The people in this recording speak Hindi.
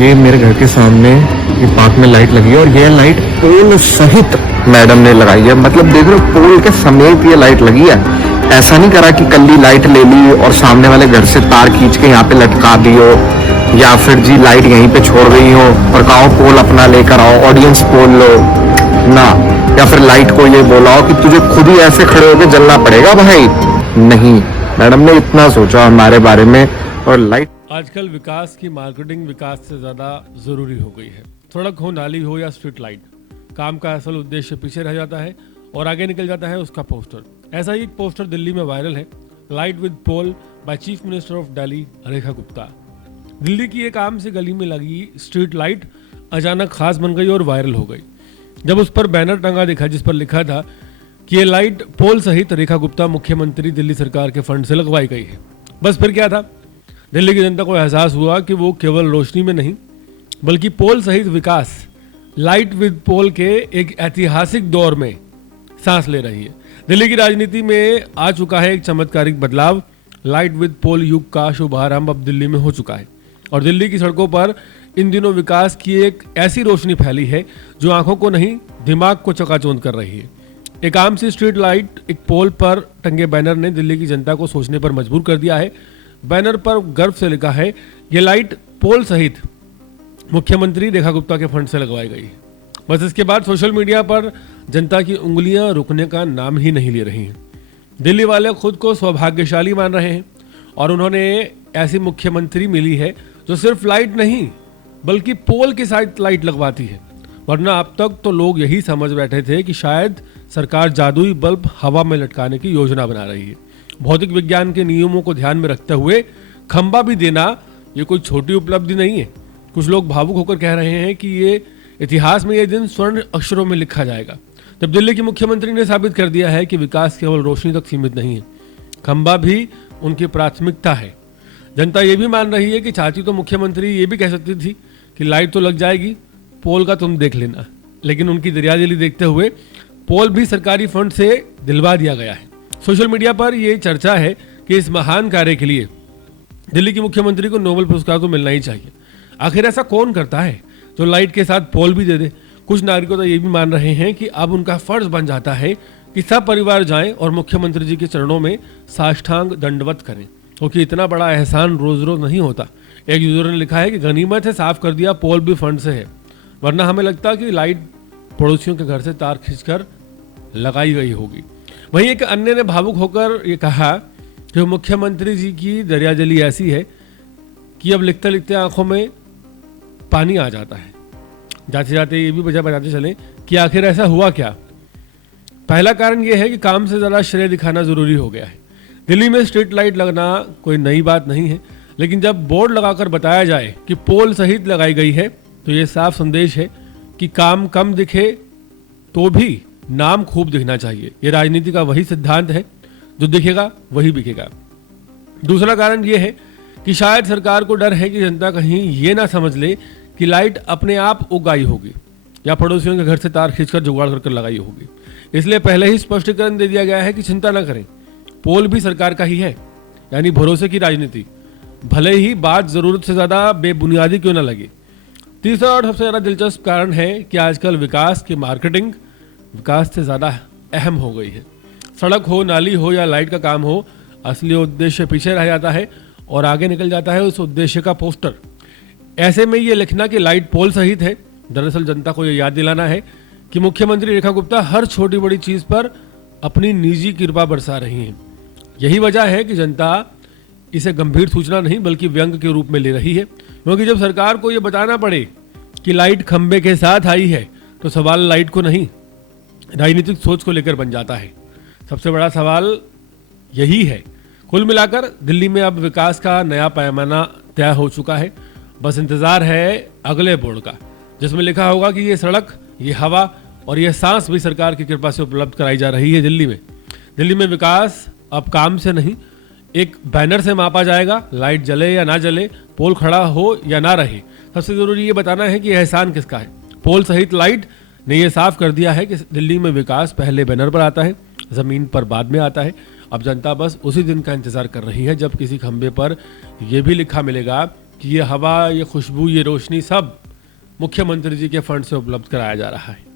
ये मेरे घर के सामने ये पार्क में लाइट लगी है और ये लाइट पोल सहित मैडम ने लगाई है। मतलब देख रहे हो, पोल के समेत ये लाइट लगी है। ऐसा नहीं करा कि कल लाइट ले ली और सामने वाले घर से तार खींच के यहाँ पे लटका दी हो, या फिर जी लाइट यहीं पे छोड़ गई हो और कहो पोल अपना लेकर आओ, ऑडियंस पोल लो ना, या फिर लाइट को ये बोला हो कि तुझे खुद ही ऐसे खड़े होकर जलना पड़ेगा भाई। नहीं, मैडम ने इतना सोचा हमारे बारे में। और लाइट आजकल विकास की मार्केटिंग विकास से ज़्यादा ज़रूरी हो गई है। सड़क हो, नाली हो या स्ट्रीट लाइट, काम का असल उद्देश्य पीछे रह जाता है और आगे निकल जाता है उसका पोस्टर। ऐसा ही एक पोस्टर दिल्ली में वायरल है, light with pole by chief minister of Delhi Rekha Gupta. Delhi की एक आम सी गली में लगी स्ट्रीट लाइट अचानक खास बन गई और वायरल हो गई जब उस पर बैनर टंगा दिखा जिस पर लिखा था कि ये लाइट पोल सहित रेखा गुप्ता मुख्यमंत्री दिल्ली सरकार के फंड से लगवाई गई है। बस फिर क्या था, दिल्ली की जनता को एहसास हुआ कि वो केवल रोशनी में नहीं बल्कि पोल सहित विकास, लाइट विद पोल के एक ऐतिहासिक दौर में सांस ले रही है। दिल्ली की राजनीति में आ चुका है एक चमत्कारिक बदलाव। लाइट विद पोल युग का शुभारंभ अब दिल्ली में हो चुका है और दिल्ली की सड़कों पर इन दिनों विकास की एक ऐसी रोशनी फैली है जो आंखों को नहीं दिमाग को चकाचौंध कर रही है। एक आम सी स्ट्रीट लाइट एक पोल पर टंगे बैनर ने दिल्ली की जनता को सोचने पर मजबूर कर दिया है। बैनर पर गर्व से लिखा है, ये लाइट पोल सहित मुख्यमंत्री रेखा गुप्ता के फंड से लगवाई गई है। बस इसके बाद सोशल मीडिया पर जनता की उंगलियां रुकने का नाम ही नहीं ले रही हैं। दिल्ली वाले खुद को सौभाग्यशाली मान रहे हैं और उन्होंने ऐसी मुख्यमंत्री मिली है जो सिर्फ लाइट नहीं बल्कि पोल के साथ लाइट लगवाती है। वरना अब तक तो लोग यही समझ बैठे थे कि शायद सरकार जादुई बल्ब हवा में लटकाने की योजना बना रही है। भौतिक विज्ञान के नियमों को ध्यान में रखते हुए खंबा भी देना ये कोई छोटी उपलब्धि नहीं है। कुछ लोग भावुक होकर कह रहे हैं कि ये इतिहास में ये दिन स्वर्ण अक्षरों में लिखा जाएगा जब दिल्ली की मुख्यमंत्री ने साबित कर दिया है कि विकास केवल रोशनी तक सीमित नहीं है, खंबा भी उनकी प्राथमिकता है। जनता ये भी मान रही है कि चाहती तो मुख्यमंत्री ये भी कह सकती थी कि लाइट तो लग जाएगी, पोल का तुम देख लेना, लेकिन उनकी दरियादिली देखते हुए पोल भी सरकारी फंड से दिलवा दिया गया है। सोशल मीडिया पर यह चर्चा है कि इस महान कार्य के लिए दिल्ली की मुख्यमंत्री को नोबेल पुरस्कार तो मिलना ही चाहिए। आखिर ऐसा कौन करता है जो लाइट के साथ पोल भी दे दे। कुछ नागरिकों तो ये भी मान रहे हैं कि अब उनका फर्ज बन जाता है कि सब परिवार जाएं और मुख्यमंत्री जी के चरणों में साष्टांग दंडवत करें, क्योंकि इतना बड़ा एहसान रोज रोज नहीं होता। एक यूजर ने लिखा है कि गनीमत है साफ कर दिया पोल भी फंड से है, वरना हमें लगता कि लाइट पड़ोसियों के घर से तार खींचकर लगाई गई होगी। वहीं एक अन्य ने भावुक होकर ये कहा कि मुख्यमंत्री जी की दरियादिली ऐसी है कि अब लिखते लिखते आंखों में पानी आ जाता है। जाते जाते ये भी वजह बताते चले कि आखिर ऐसा हुआ क्या। पहला कारण यह है कि काम से ज़्यादा श्रेय दिखाना जरूरी हो गया है। दिल्ली में स्ट्रीट लाइट लगना कोई नई बात नहीं है, लेकिन जब बोर्ड लगाकर बताया जाए कि पोल सहित लगाई गई है तो ये साफ संदेश है कि काम कम दिखे तो भी नाम खूब दिखना चाहिए। ये राजनीति का वही सिद्धांत है, जो दिखेगा वही बिकेगा। दूसरा कारण ये है कि शायद सरकार को डर है कि जनता कहीं ये ना समझ ले कि लाइट अपने आप उगाई होगी या पड़ोसियों के घर से तार खींचकर जुगाड़ कर लगाई होगी। इसलिए पहले ही स्पष्टीकरण दे दिया गया है कि चिंता ना करें, पोल भी सरकार का ही है। यानी भरोसे की राजनीति, भले ही बात जरूरत से ज्यादा बेबुनियादी क्यों ना लगे। तीसरा और सबसे ज्यादा दिलचस्प कारण है कि आजकल विकास की मार्केटिंग विकास से ज्यादा अहम हो गई है। सड़क हो, नाली हो या लाइट का काम हो, असली उद्देश्य पीछे रह जाता है और आगे निकल जाता है उस उद्देश्य का पोस्टर। ऐसे में ये लिखना कि लाइट पोल सहित है, दरअसल जनता को ये याद दिलाना है कि मुख्यमंत्री रेखा गुप्ता हर छोटी बड़ी चीज पर अपनी निजी कृपा बरसा रही हैं। यही वजह है कि जनता इसे गंभीर सूचना नहीं बल्कि व्यंग के रूप में ले रही है, क्योंकि जब सरकार को यह बताना पड़े कि लाइट खंबे के साथ आई है तो सवाल लाइट को नहीं राजनीतिक सोच को लेकर बन जाता है। सबसे बड़ा सवाल यही है। कुल मिलाकर दिल्ली में अब विकास का नया पैमाना तय हो चुका है। बस इंतजार है अगले बोर्ड का, जिसमें लिखा होगा कि ये सड़क, ये हवा और ये सांस भी सरकार की कृपा से उपलब्ध कराई जा रही है। दिल्ली में विकास अब काम से नहीं एक बैनर से मापा जाएगा। लाइट जले या ना जले, पोल खड़ा हो या ना रहे, सबसे जरूरी ये बताना है कि एहसान किसका है। पोल सहित लाइट ने यह साफ कर दिया है कि दिल्ली में विकास पहले बैनर पर आता है, जमीन पर बाद में आता है। अब जनता बस उसी दिन का इंतजार कर रही है जब किसी खंबे पर यह भी लिखा मिलेगा कि ये हवा, ये खुशबू, ये रोशनी सब मुख्यमंत्री जी के फंड से उपलब्ध कराया जा रहा है।